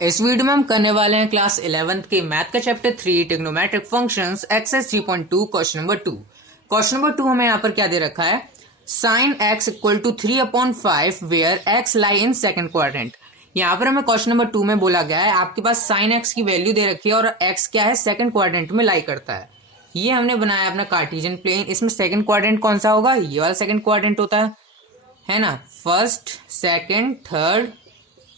इस वीडियो में हम करने वाले हैं क्लास 11th के मैथ का chapter 3 trigonometric functions exercise 3.2 question number 2। Question number 2 हमें यहाँ पर क्या दे रखा है, sine x equal to 3/5 where x lie in second quadrant. यहाँ पर हमें क्वेश्चन नंबर 2 में बोला गया है आपके पास साइन x की वैल्यू दे रखी है और x क्या है, सेकंड क्वाड्रेंट में लाई करता है। ये हमने बनाया अपना कार्टेशियन प्लेन। इसमें सेकंड क्वाड्रेंट कौन सा होगा, ये वाला सेकंड क्वाड्रेंट होता है ना, फर्स्ट सेकंड थर्ड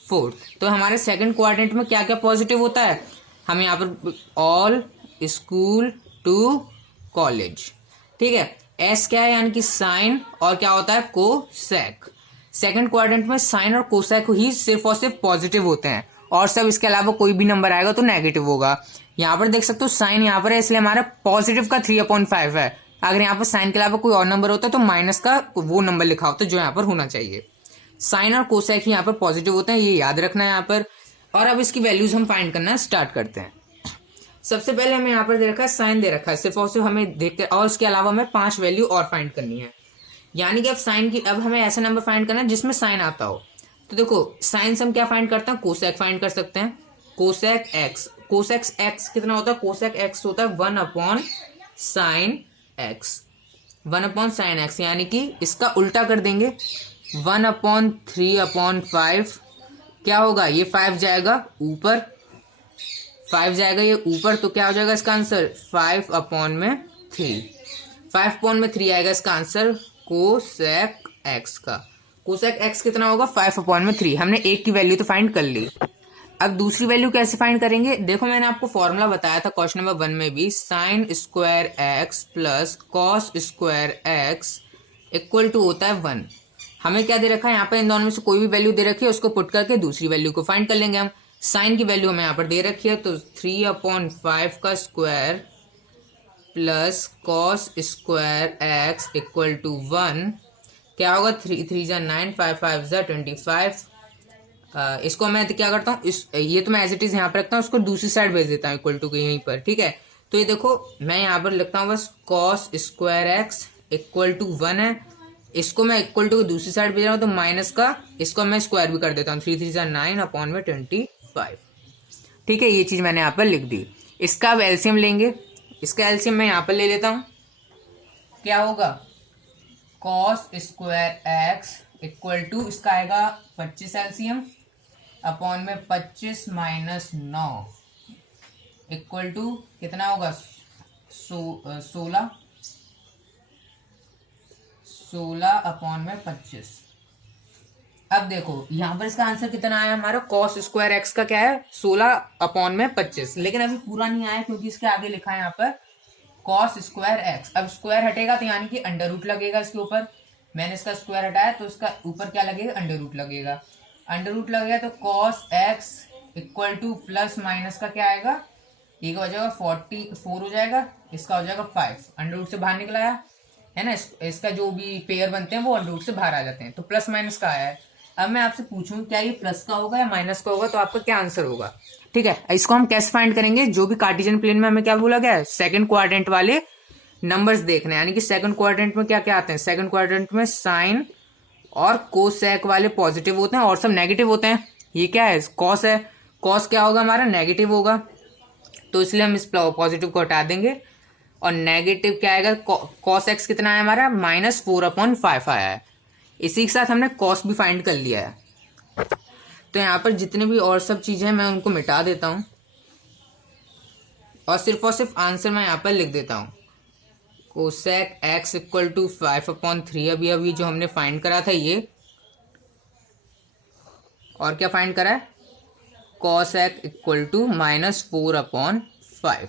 फोर्थ। तो हमारे सेकंड क्वाड्रेंट में क्या क्या पॉजिटिव होता है, हमें यहाँ पर ऑल स्कूल टू कॉलेज, ठीक है। एस क्या है, यानी कि साइन, और क्या होता है कोसेक। सेकंड क्वाड्रेंट में साइन और कोसेक ही सिर्फ और सिर्फ पॉजिटिव होते हैं और सब इसके अलावा कोई भी नंबर आएगा तो नेगेटिव होगा। यहाँ पर देख सकते हो साइन यहाँ पर है, इसलिए हमारा पॉजिटिव का 3/5 है। अगर यहाँ पर साइन के अलावा कोई और नंबर होता तो माइनस का वो नंबर लिखा होता जो यहाँ पर होना चाहिए। साइन और कोसेक ही यहाँ पर पॉजिटिव होते हैं, ये याद रखना है यहाँ पर। और अब इसकी वैल्यूज हम फाइंड करना स्टार्ट करते हैं। सबसे पहले हमें यहाँ पर दे रखा है साइन दे रखा है सिर्फ और सिर्फ हमें देख कर, और उसके अलावा हमें 5 वैल्यू और फाइंड करनी है। यानी कि अब साइन की, अब हमें ऐसा नंबर फाइंड करना है जिसमें साइन आता हो। तो देखो साइन से हम क्या फाइंड करते हैं, कोसेक फाइंड कर सकते हैं। कोसेक एक्स, कोसेक एक्स कितना होता है, कोसेक एक्स होता है 1/sin x, 1/sin x, यानी कि इसका उल्टा कर देंगे 1/3/5। क्या होगा, ये 5 जाएगा ऊपर, 5 जाएगा ये ऊपर, तो क्या हो जाएगा इसका आंसर 5/3। 5/3 आएगा इसका आंसर कोसेक एक्स का। कोसेक एक्स कितना होगा 5/3। हमने एक की वैल्यू तो फाइंड कर ली। अब दूसरी वैल्यू कैसे फाइंड करेंगे, देखो मैंने आपको फॉर्मूला बताया था क्वेश्चन नंबर 1 में भी, sine square x plus cos square x equal to होता है 1। हमें क्या दे रखा है यहाँ पर, इन दोनों में से कोई भी वैल्यू दे रखी है उसको पुट करके दूसरी वैल्यू को फाइंड कर लेंगे हम। साइन की वैल्यू हमें यहाँ पर दे रखी है तो 3/5 का square plus cos square x equal to 1। क्या होगा, 3 3 जा 9, 5 5 जा 25। इसको मैं क्या करता हूँ, ये तो मैं एज इट इज यहाँ पर रखता हूँ, उसको दूसरी साइड भेज देता हूँ इक्वल टू के यहीं पर, ठीक है। तो ये देखो मैं यहाँ पर लिखता हूँ बस cos square x equal to 1 है। इसको मैं इक्वल टू दूसरी साइड भेज रहा हूँ तो माइनस का, इसको मैं स्क्वायर भी कर देता हूँ, 3 3 जा 9/25, ठीक है। ये चीज मैंने यहाँ पर लिख दी। इसका अब एलसीएम लेंगे, इसका एलसीएम मैं यहाँ पर ले लेता हूँ। क्या होगा, cos square x equal to, इसका आएगा 25 एलसीएम अपॉन में 25 माइनस 9 इक्वल टू कितना होगा 16 अपॉन में 25। अब देखो यहाँ पर इसका आंसर कितना आया हमारा, कॉस स्क्वायर एक्स का क्या है 16/25, लेकिन अभी पूरा नहीं आया क्योंकि इसके आगे लिखा है यहाँ पर कॉस स्क्वायर एक्स। अब स्क्वायर हटेगा तो यानी कि अंडर रूट लगेगा इसके ऊपर। मैंने इसका स्क्वायर हटाया तो इसका ऊपर क्या लगेगा, अंडर रूट लगेगा। अंडर रूट लगेगा तो cos x equal two plus minus का क्या आएगा, एक हो जाएगा 44 हो जाएगा, इसका हो जाएगा 5, अंडर रूट से बाहर निकल आया है ना। इसका जो भी पेयर बनते हैं वो अंडर रूट से बाहर आ जाते हैं, तो प्लस माइनस का आया है। अब मैं आपसे पूछूं क्या ये प्लस का होगा या माइनस का होगा, तो आपका क्या आंसर होगा, ठीक है। इसको हम कैसे फाइंड करेंगे, जो भी कार्टेशियन प्लेन में हमें क्या बोला गया है, सेकंड क्वाड्रेंट वाले नंबर्स देखने, यानी कि सेकंड क्वाड्रेंट में क्या क्या आते हैं, सेकंड क्वाड्रेंट में साइन और कोसेक वाले पॉजिटिव होते हैं और सब नेगेटिव होते हैं। ये क्या है, कॉस है, कॉस क्या होगा हमारा नेगेटिव होगा, तो इसलिए हम इस पॉजिटिव को हटा देंगे और नेगेटिव क्या आएगा, कॉस एक्स कितना है हमारा -4/5 आया है। इसी के साथ हमने कॉस भी फाइंड कर लिया है। तो यहाँ पर जितने भी और सब चीजें हैं मैं उनको मिटा देता हूं और सिर्फ आंसर मैं यहाँ पर लिख देता हूँ। कोसेक एक्स इक्वल टू 5/3 अभी जो हमने फाइंड करा था ये, और क्या फाइंड करा है, कॉसेक इक्वल टू -4/5,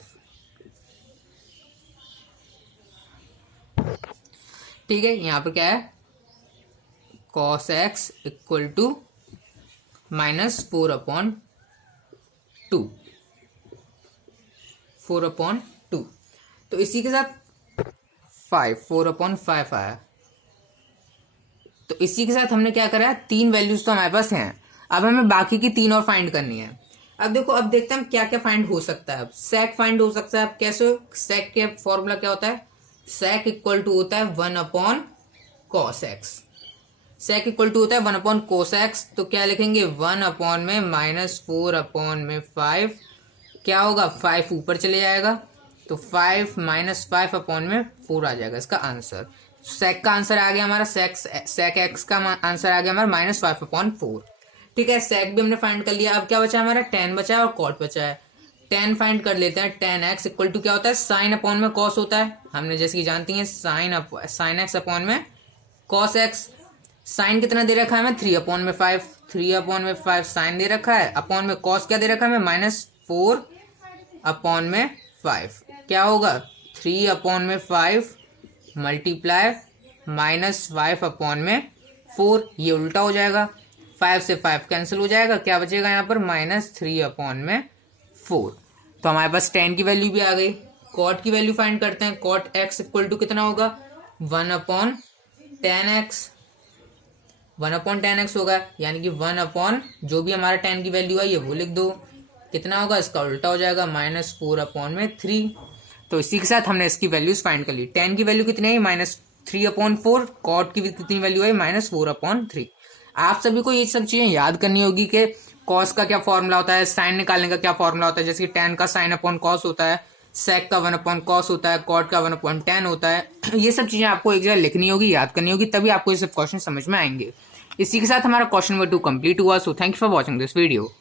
ठीक है। यहाँ पर क्या है, cos x इक्वल टू -4/2, 4/2। तो इसी के साथ 4/5 आया। तो इसी के साथ हमने क्या करा है, 3 वैल्यूज तो हमारे पास हैं। अब हमें बाकी की 3 और फाइंड करनी है। अब देखो, अब देखते हैं क्या क्या फाइंड हो सकता है। अब सेक फाइंड हो सकता है। अब कैसे, सेक के फॉर्मूला क्या होता है, सेक इक्वल टू होता है 1/cos x। Sec equal to होता है 1 अपॉन कोस एक्स, तो क्या लिखेंगे 1 अपॉन में -4 अपॉन में 5, क्या होगा 5 ऊपर चले जाएगा तो 5 -5 अपॉन में 4 आ जाएगा इसका आंसर। सेक का आंसर आ गया हमारा, सेक एक्स का आंसर आ गया हमारा -5 अपॉन 4। ठीक है, सेक भी हमने फाइंड कर लिया। अब क्या बचा हमारा, tan बचा है और कॉट बचा है। tan फाइंड कर लेते हैं। tan x इक्वल टू क्या होता है, साइन अपॉन में कॉस होता है, हमने जैसे कि जानती हैं साइन एक्स अपॉन में कॉस एक्स। साइन कितना दे रखा है हमें 3 अपॉन में 5, 3 अपॉन में 5 साइन दे रखा है, अपॉन में कॉस क्या दे रखा है हमें -4 अपॉन में 5, क्या होगा 3 अपॉन में 5 मल्टीप्लाई -5 अपॉन में 4, ये उल्टा हो जाएगा, 5 से 5 कैंसिल हो जाएगा, क्या बचेगा यहाँ पर -3 अपॉन में 4। तो हमारे पास tan की वैल्यू भी आ गई। कॉट की वैल्यू फाइंड करते हैं। कॉट x इक्वल टू कितना होगा 1 अपॉन tan x होगा, यानी कि 1 अपॉन जो भी हमारा tan की वैल्यू आई है वो लिख दो, कितना होगा इसका उल्टा हो जाएगा -4 अपॉन में 3। तो इसी के साथ हमने इसकी वैल्यूज फाइंड कर ली। tan की वैल्यू कितनी आई -3 अपॉन 4, कॉट की भी कितनी वैल्यू आई -4 अपॉन 3। आप सभी को ये सब चीजें याद करनी होगी कि कॉस का क्या फॉर्मूला होता है, साइन निकालने का क्या फॉर्मूला होता है, जैसे कि tan का साइन अपॉन कॉस होता है, सेक का 1 अपॉन कॉस होता है, कॉट का 1 अपॉन tan होता है। ये सब चीजें आपको एक जगह लिखनी होगी, याद करनी होगी, तभी आपको ये सब क्वेश्चन समझ में आएंगे। इसी के साथ हमारा क्वेश्चन नंबर 2 कंप्लीट हुआ। So thank you for watching this video.